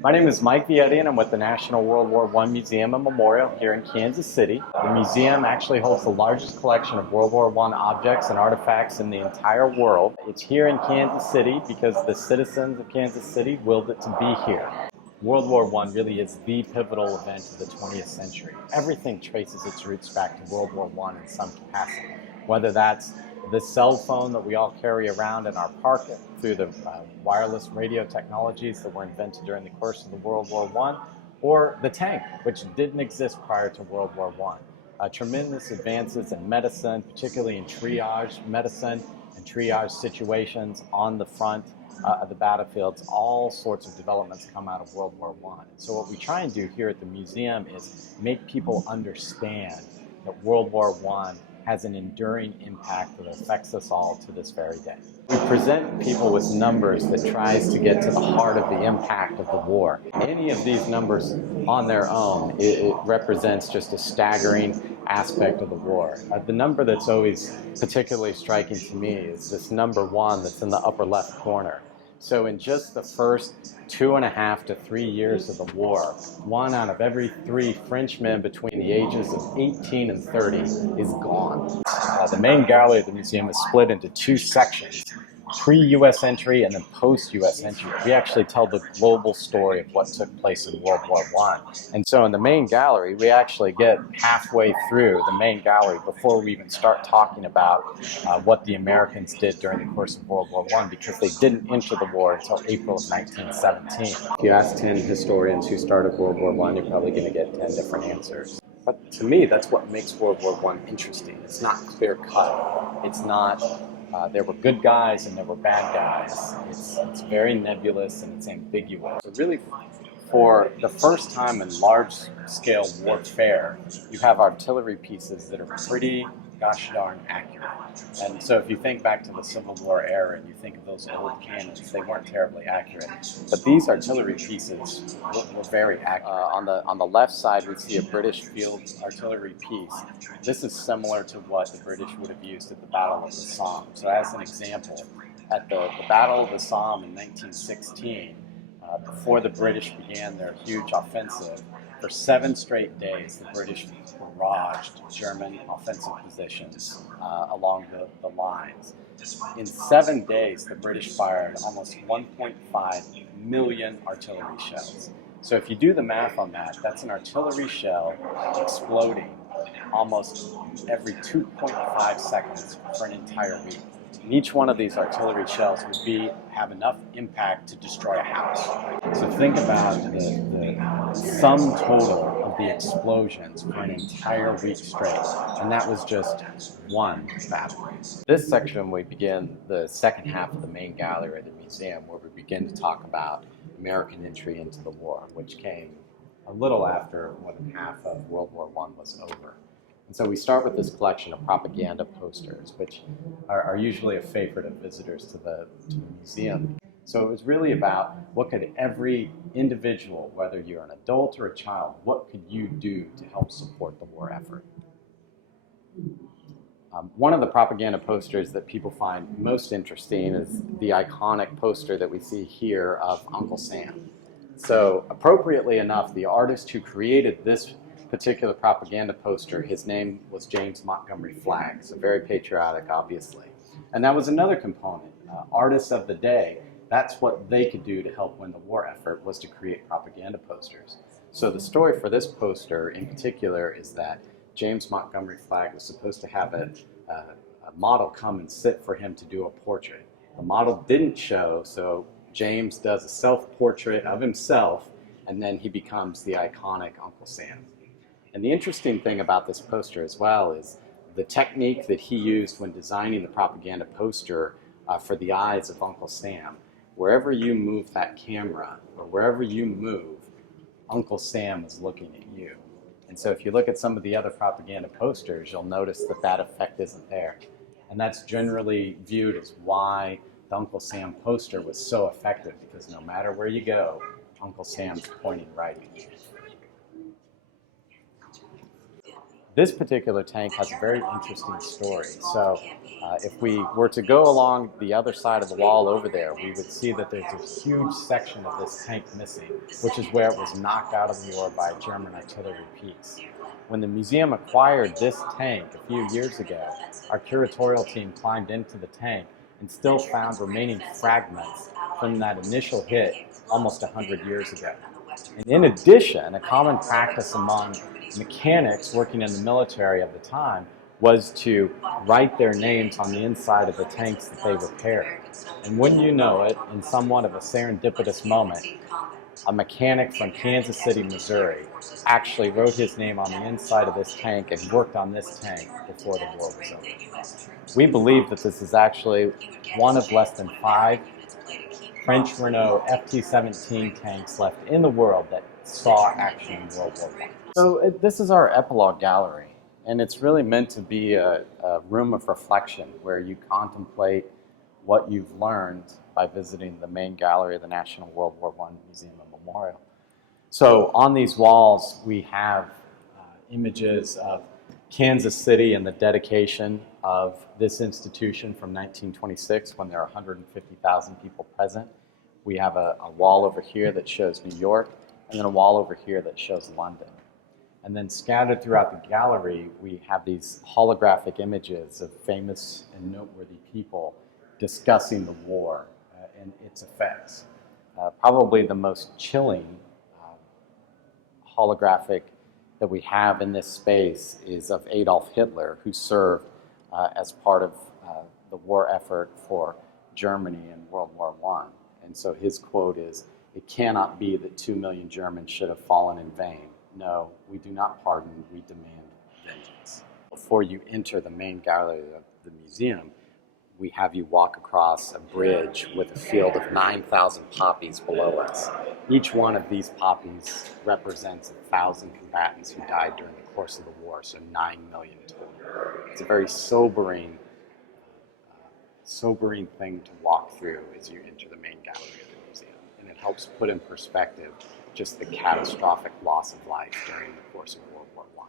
My name is Mike Vietti, and I'm with the National World War I Museum and Memorial here in Kansas City. The museum actually holds the largest collection of World War I objects and artifacts in the entire world. It's here in Kansas City because the citizens of Kansas City willed it to be here. World War I really is the pivotal event of the 20th century. Everything traces its roots back to World War I in some capacity, whether that's the cell phone that we all carry around in our pocket through the wireless radio technologies that were invented during the course of the World War I, or the tank, which didn't exist prior to World War I. Tremendous advances in medicine, particularly in triage medicine and triage situations on the front of the battlefields. All sorts of developments come out of World War I. So what we try and do here at the museum is make people understand that World War I has an enduring impact that affects us all to this very day. We present people with numbers that tries to get to the heart of the impact of the war. Any of these numbers on their own, it represents just a staggering aspect of the war. The number that's always particularly striking to me is this number 1 that's in the upper left corner. So in just the first 2.5 to 3 years of the war, 1 out of every 3 Frenchmen between the ages of 18 and 30 is gone. The main gallery of the museum is split into 2 sections, pre-U.S. entry and then post-U.S. entry. We actually tell the global story of what took place in World War I. And so in the main gallery, we actually get halfway through the main gallery before we even start talking about what the Americans did during the course of World War I, because they didn't enter the war until April of 1917. If you ask 10 historians who started World War I, you're probably going to get 10 different answers. But to me, that's what makes World War I interesting. It's not clear-cut. It's not there were good guys and there were bad guys. It's very nebulous and it's ambiguous. So really, for the first time in large-scale warfare, you have artillery pieces that are pretty gosh darn accurate. And so if you think back to the Civil War era and you think of those old cannons, they weren't terribly accurate. But these artillery pieces were very accurate. On the left side, we see a British field artillery piece. This is similar to what the British would have used at the Battle of the Somme. So as an example, at the Battle of the Somme in 1916, before the British began their huge offensive, for 7 straight days, the British barraged German offensive positions along the lines. In 7 days, the British fired almost 1.5 million artillery shells. So if you do the math on that, that's an artillery shell exploding almost every 2.5 seconds for an entire week. And each one of these artillery shells would have enough impact to destroy a house. So think about the sum total of the explosions for an entire week straight, and that was just one battle. This section, we begin the second half of the main gallery of the museum, where we begin to talk about American entry into the war, which came a little after more than half of World War I was over. And so we start with this collection of propaganda posters, which are usually a favorite of visitors to the museum. So it was really about what could every individual, whether you're an adult or a child, what could you do to help support the war effort? One of the propaganda posters that people find most interesting is the iconic poster that we see here of Uncle Sam. So appropriately enough, the artist who created this particular propaganda poster, his name was James Montgomery Flagg, so very patriotic, obviously. And that was another component. Artists of the day, that's what they could do to help win the war effort, was to create propaganda posters. So the story for this poster in particular is that James Montgomery Flagg was supposed to have a model come and sit for him to do a portrait. The model didn't show, so James does a self-portrait of himself, and then he becomes the iconic Uncle Sam. And the interesting thing about this poster as well is the technique that he used when designing the propaganda poster for the eyes of Uncle Sam. Wherever you move that camera, or wherever you move, Uncle Sam is looking at you. And so if you look at some of the other propaganda posters, you'll notice that that effect isn't there. And that's generally viewed as why the Uncle Sam poster was so effective, because no matter where you go, Uncle Sam's pointing right at you. This particular tank has a very interesting story. So if we were to go along the other side of the wall over there, we would see that there's a huge section of this tank missing, which is where it was knocked out of the war by a German artillery piece. When the museum acquired this tank a few years ago, our curatorial team climbed into the tank and still found remaining fragments from that initial hit almost 100 years ago. And in addition, a common practice among mechanics working in the military of the time was to write their names on the inside of the tanks that they repaired. And wouldn't you know it, in somewhat of a serendipitous moment, a mechanic from Kansas City, Missouri, actually wrote his name on the inside of this tank and worked on this tank before the war was over. We believe that this is actually one of less than 5 French Renault FT-17 tanks left in the world that saw action in World War I. So this is our epilogue gallery, and it's really meant to be a room of reflection where you contemplate what you've learned by visiting the main gallery of the National World War I Museum and Memorial. So on these walls we have images of Kansas City and the dedication of this institution from 1926 when there are 150,000 people present. We have a wall over here that shows New York, and then a wall over here that shows London. And then scattered throughout the gallery, we have these holographic images of famous and noteworthy people discussing the war and its effects. Probably the most chilling holographic that we have in this space is of Adolf Hitler, who served as part of the war effort for Germany in World War I. And so his quote is, "It cannot be that 2 million Germans should have fallen in vain. No, we do not pardon, we demand vengeance." Before you enter the main gallery of the museum, we have you walk across a bridge with a field of 9,000 poppies below us. Each one of these poppies represents 1,000 combatants who died during the course of the war, so 9 million total. It's a very sobering thing to walk through as you enter the main gallery of the museum. And it helps put in perspective just the catastrophic loss of life during the course of World War I.